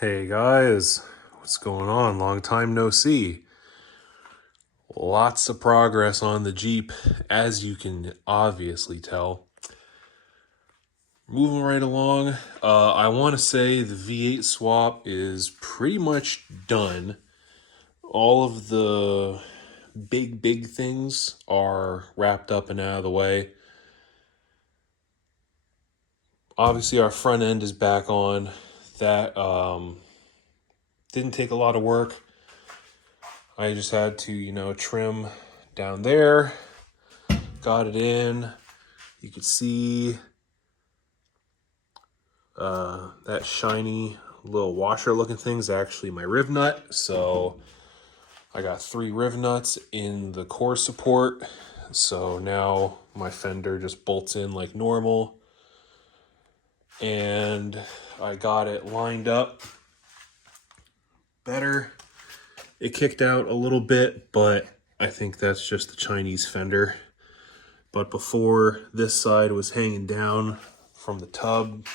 Hey guys, what's going on? Long time no see. Lots of progress on the Jeep, as you can obviously tell. Moving right along, I want to say the V8 swap is pretty much done. All of the big things are wrapped up and out of the way. Obviously, our front end is back on. That didn't take a lot of work. I just had to, trim down there. Got it in. You could see that shiny little washer looking thing is actually my riv nut. So I got 3 riv nuts in the core support. So now my fender just bolts in like normal. And I got it lined up better. It kicked out a little bit, but I think that's just the Chinese fender. But before, this side was hanging down from the tub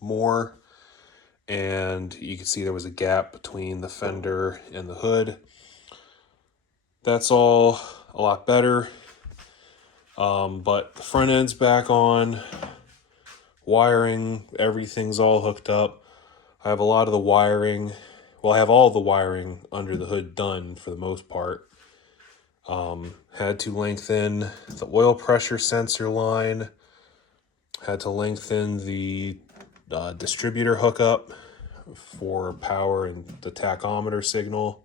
more, and you can see there was a gap between the fender and the hood. That's all a lot better, but the front end's back on. Wiring, everything's all hooked up. I have a lot of the wiring, well, I have all the wiring under the hood done for the most part. Had to lengthen the oil pressure sensor line. Had to lengthen the distributor hookup for power and the tachometer signal.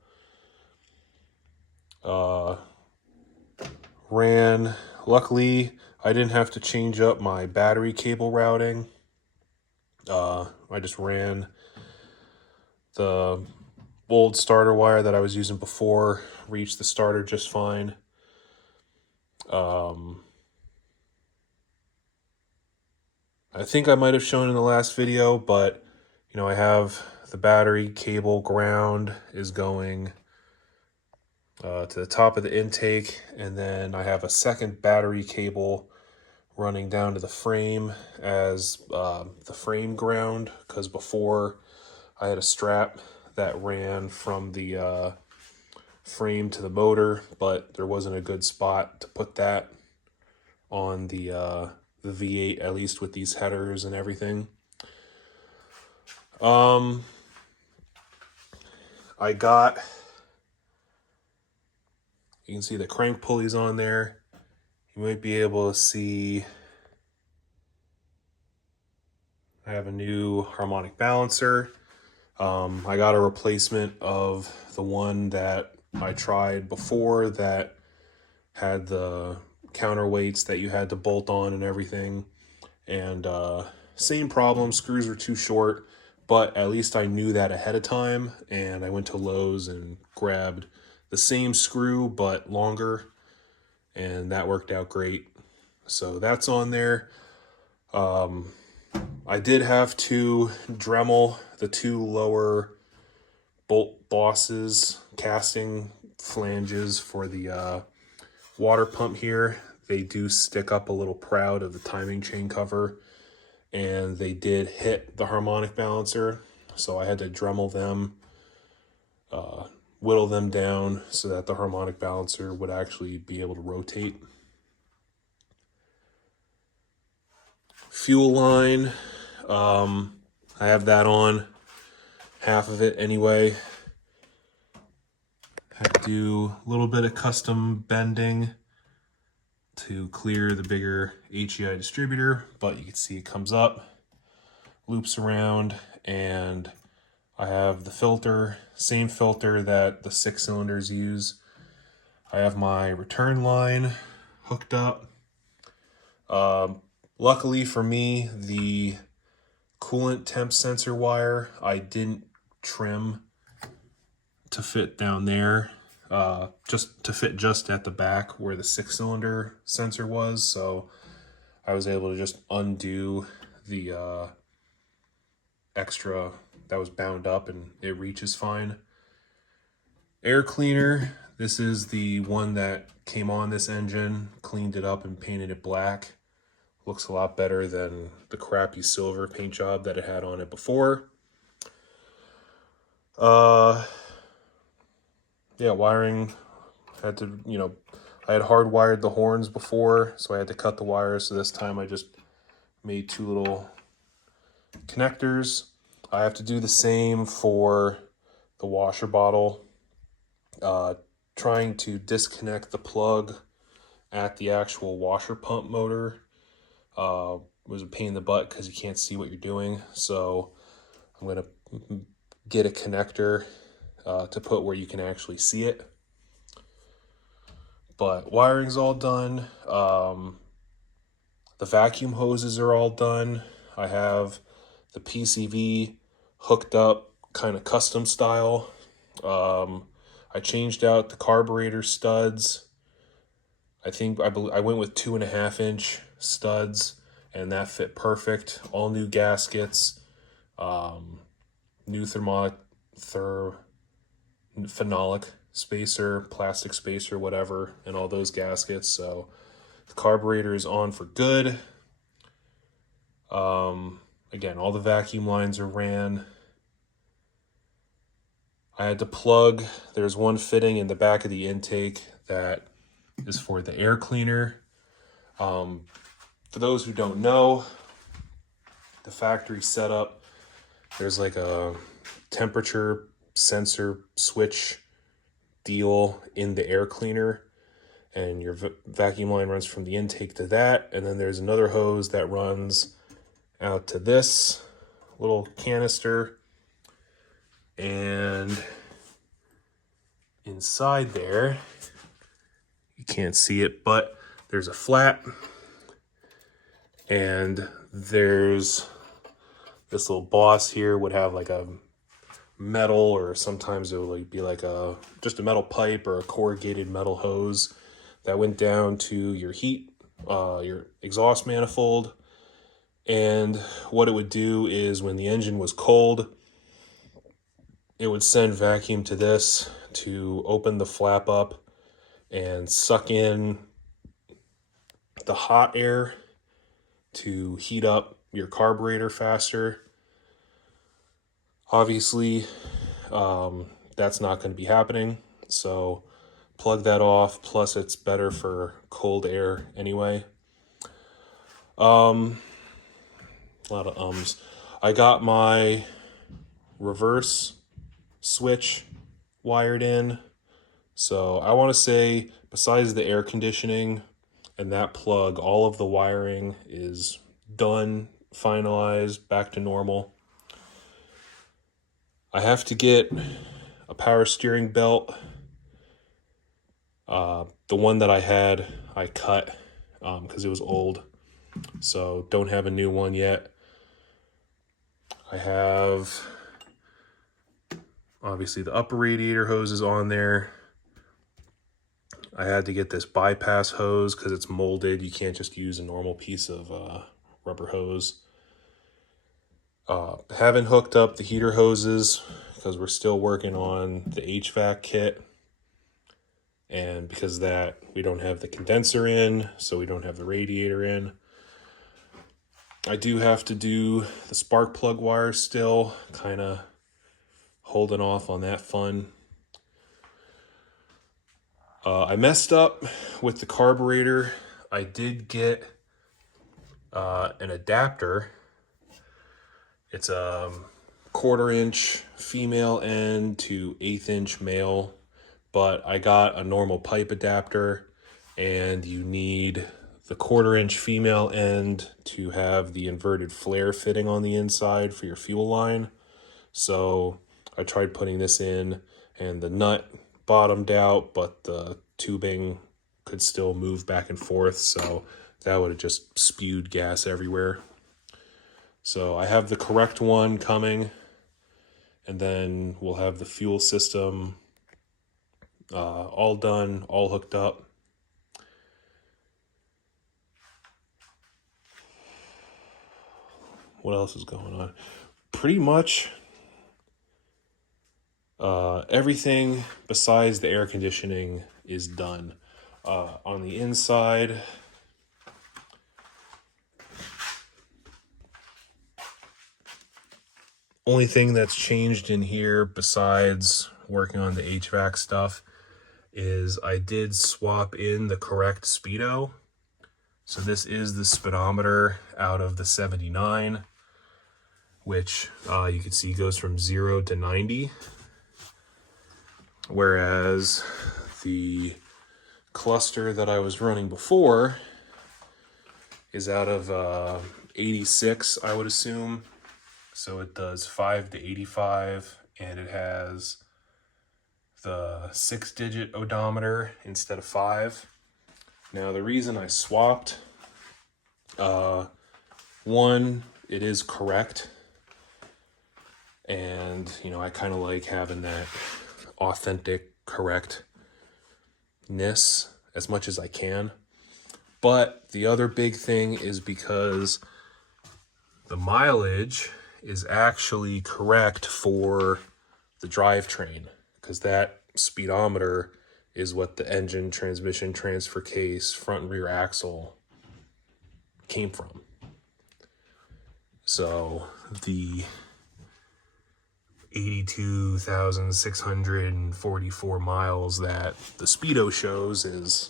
Luckily, I didn't have to change up my battery cable routing. I just ran the old starter wire that I was using before, reached the starter just fine. I think I might have shown in the last video, but I have the battery cable ground is going to the top of the intake, and then I have a second battery cable running down to the frame as the frame ground, because before I had a strap that ran from the frame to the motor, but there wasn't a good spot to put that on the V8, at least with these headers and everything. I got, you can see the crank pulleys on there. You might be able to see I have a new harmonic balancer. I got a replacement of the one that I tried before that had the counterweights that you had to bolt on and everything. And same problem, screws were too short, but at least I knew that ahead of time, and I went to Lowe's and grabbed the same screw but longer, and that worked out great. So that's on there. I did have to Dremel the 2 lower bolt bosses, casting flanges for the water pump here. They do stick up a little proud of the timing chain cover, and they did hit the harmonic balancer, so I had to Dremel them, whittle them down so that the harmonic balancer would actually be able to rotate. Fuel line, I have that on, half of it anyway. Had to do a little bit of custom bending to clear the bigger HEI distributor, but you can see it comes up, loops around, and I have the filter, same filter that the 6 cylinders use. I have my return line hooked up. Luckily for me, the coolant temp sensor wire I didn't trim to fit down there, just to fit just at the back where the 6 cylinder sensor was. So I was able to just undo the extra that was bound up, and it reaches fine. Air cleaner, this is the one that came on this engine, cleaned it up and painted it black. Looks a lot better than the crappy silver paint job that it had on it before. Yeah, wiring, had to, you know, I had hardwired the horns before, so I had to cut the wires. So this time I just made 2 little connectors. I have to do the same for the washer bottle. Trying to disconnect the plug at the actual washer pump motor was a pain in the butt because you can't see what you're doing. So I'm going to get a connector to put where you can actually see it. But wiring's all done. The vacuum hoses are all done. I have the PCV hooked up kind of custom style. I changed out the carburetor studs. I went with 2.5-inch studs, and that fit perfect. All new gaskets, new phenolic spacer, plastic spacer, whatever, and all those gaskets. So the carburetor is on for good. Again, all the vacuum lines are ran. I had to plug, there's one fitting in the back of the intake that is for the air cleaner. For those who don't know, the factory setup, there's like a temperature sensor switch deal in the air cleaner, and your vacuum line runs from the intake to that, and then there's another hose that runs out to this little canister, and inside there, you can't see it, but there's a flat, and there's this little boss here would have like a metal, or sometimes it would be like just a metal pipe or a corrugated metal hose that went down to your your exhaust manifold. And what it would do is when the engine was cold, it would send vacuum to this to open the flap up and suck in the hot air to heat up your carburetor faster. Obviously, that's not going to be happening, so plug that off. Plus, it's better for cold air anyway. A lot of ums. I got my reverse switch wired in, so I want to say besides the air conditioning and that plug, all of the wiring is done, finalized, back to normal. I have to get a power steering belt. The one that I had, I cut because it was old, so don't have a new one yet. I have obviously the upper radiator hose is on there. I had to get this bypass hose because it's molded. You can't just use a normal piece of rubber hose. Haven't hooked up the heater hoses because we're still working on the HVAC kit. And because of that, we don't have the condenser in, so we don't have the radiator in. I do have to do the spark plug wire still, kind of holding off on that fun. I messed up with the carburetor. I did get an adapter. It's a 1/4-inch female end to 1/8-inch male, but I got a normal pipe adapter, and you need the 1/4-inch female end to have the inverted flare fitting on the inside for your fuel line. So I tried putting this in, and the nut bottomed out, but the tubing could still move back and forth, so that would have just spewed gas everywhere. So I have the correct one coming, and then we'll have the fuel system all done, all hooked up. What else is going on? Pretty much everything besides the air conditioning is done. On the inside, Only thing that's changed in here besides working on the HVAC stuff is I did swap in the correct speedo. So this is the speedometer out of the 79, which you can see goes from 0 to 90. Whereas the cluster that I was running before is out of 86, I would assume. So it does 5 to 85, and it has the 6-digit odometer instead of 5. Now the reason I swapped, one, it is correct, and you know, I kind of like having that authentic correctness as much as I can. But the other big thing is because the mileage is actually correct for the drivetrain, because that speedometer is what the engine, transmission, transfer case, front and rear axle came from. So the 82,644 miles that the speedo shows is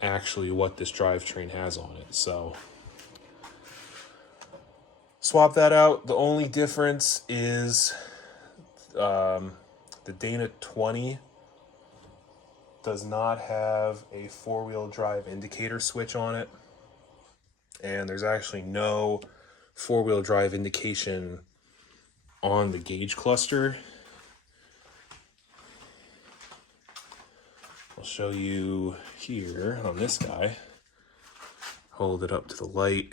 actually what this drivetrain has on it. So swap that out. The only difference is the Dana 20 does not have a 4-wheel drive indicator switch on it, and there's actually no 4-wheel drive indication on the gauge cluster. I'll show you here on this guy. Hold it up to the light.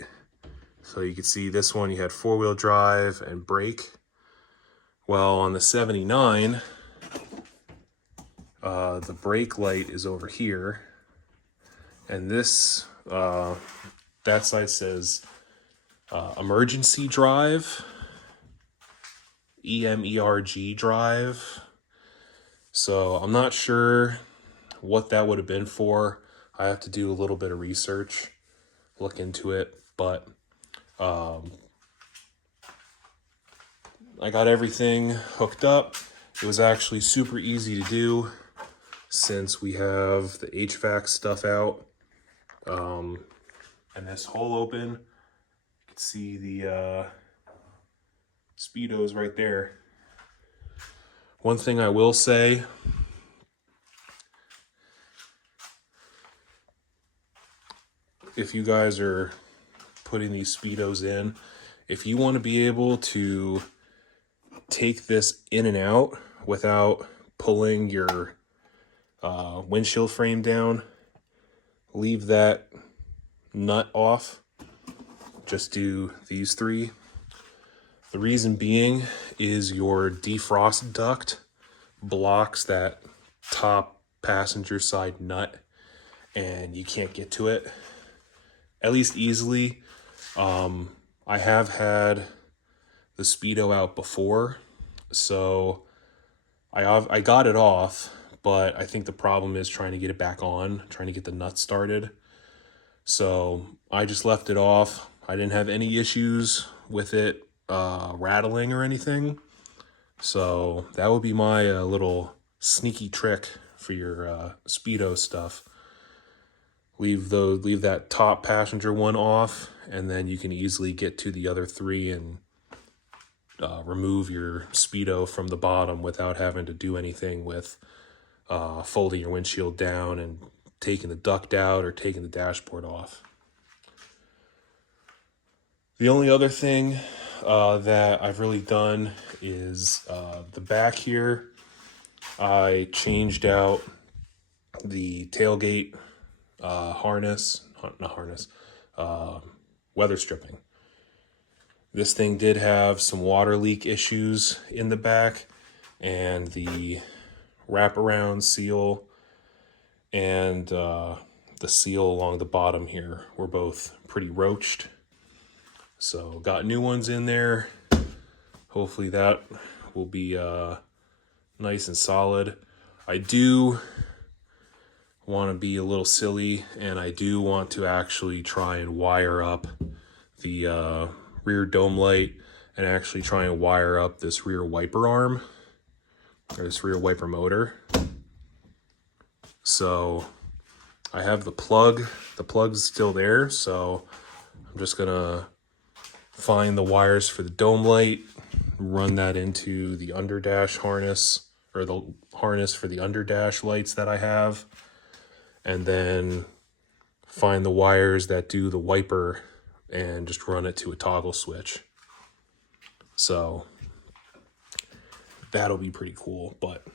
So you can see this one, you had 4-wheel drive and brake. Well, on the 79, the brake light is over here. And this, that side says emergency drive, EMERG drive. So I'm not sure what that would have been for. I have to do a little bit of research, look into it, but I got everything hooked up. It was actually super easy to do since we have the HVAC stuff out. And this hole open, you can see the speedos right there. One thing I will say, if you guys are putting these speedos in, if you want to be able to take this in and out without pulling your windshield frame down, leave that nut off. Just do these 3. The reason being is your defrost duct blocks that top passenger side nut, and you can't get to it, at least easily. I have had the speedo out before, so I got it off, but I think the problem is trying to get it back on, trying to get the nuts started. So I just left it off. I didn't have any issues with it rattling or anything. So that would be my little sneaky trick for your speedo stuff. Leave that top passenger one off, and then you can easily get to the other 3 and remove your speedo from the bottom without having to do anything with folding your windshield down and taking the duct out or taking the dashboard off. The only other thing that I've really done is the back here. I changed out the tailgate weather stripping. This thing did have some water leak issues in the back, and the wraparound seal and the seal along the bottom here were both pretty roached. So got new ones in there. Hopefully that will be nice and solid. I do want to be a little silly, and I do want to actually try and wire up the rear dome light and actually try and wire up this rear wiper arm, or this rear wiper motor. So I have the plug's still there, so I'm just gonna find the wires for the dome light, run that into the underdash harness, or the harness for the underdash lights that I have, and then find the wires that do the wiper and just run it to a toggle switch. So that'll be pretty cool. But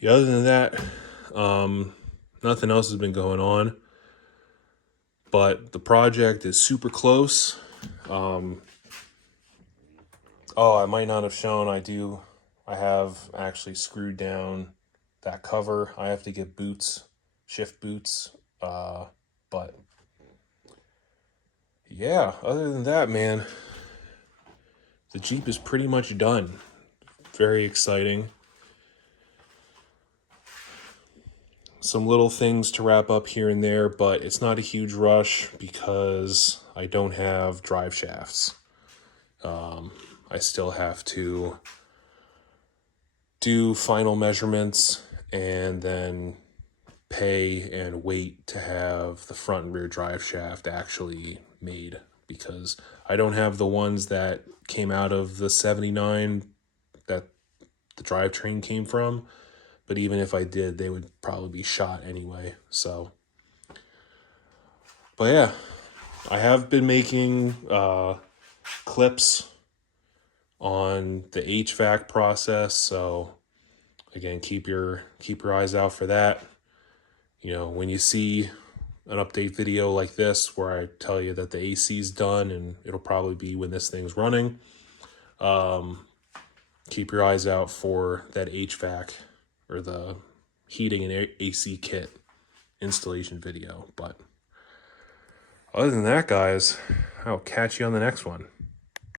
yeah, other than that, nothing else has been going on. But the project is super close. Oh, I might not have shown, I have actually screwed down that cover. I have to get boots, shift boots. But yeah, other than that, man, the Jeep is pretty much done. Very exciting. Some little things to wrap up here and there, but it's not a huge rush because I don't have drive shafts. I still have to do final measurements and then pay and wait to have the front and rear drive shaft actually made, because I don't have the ones that came out of the 79 that the drivetrain came from. But even if I did, they would probably be shot anyway. So, but yeah, I have been making clips on the HVAC process. So again, keep your eyes out for that. You know, when you see an update video like this where I tell you that the AC is done, and it'll probably be when this thing's running, keep your eyes out for that HVAC, or the heating and AC kit installation video. But other than that, guys, I'll catch you on the next one.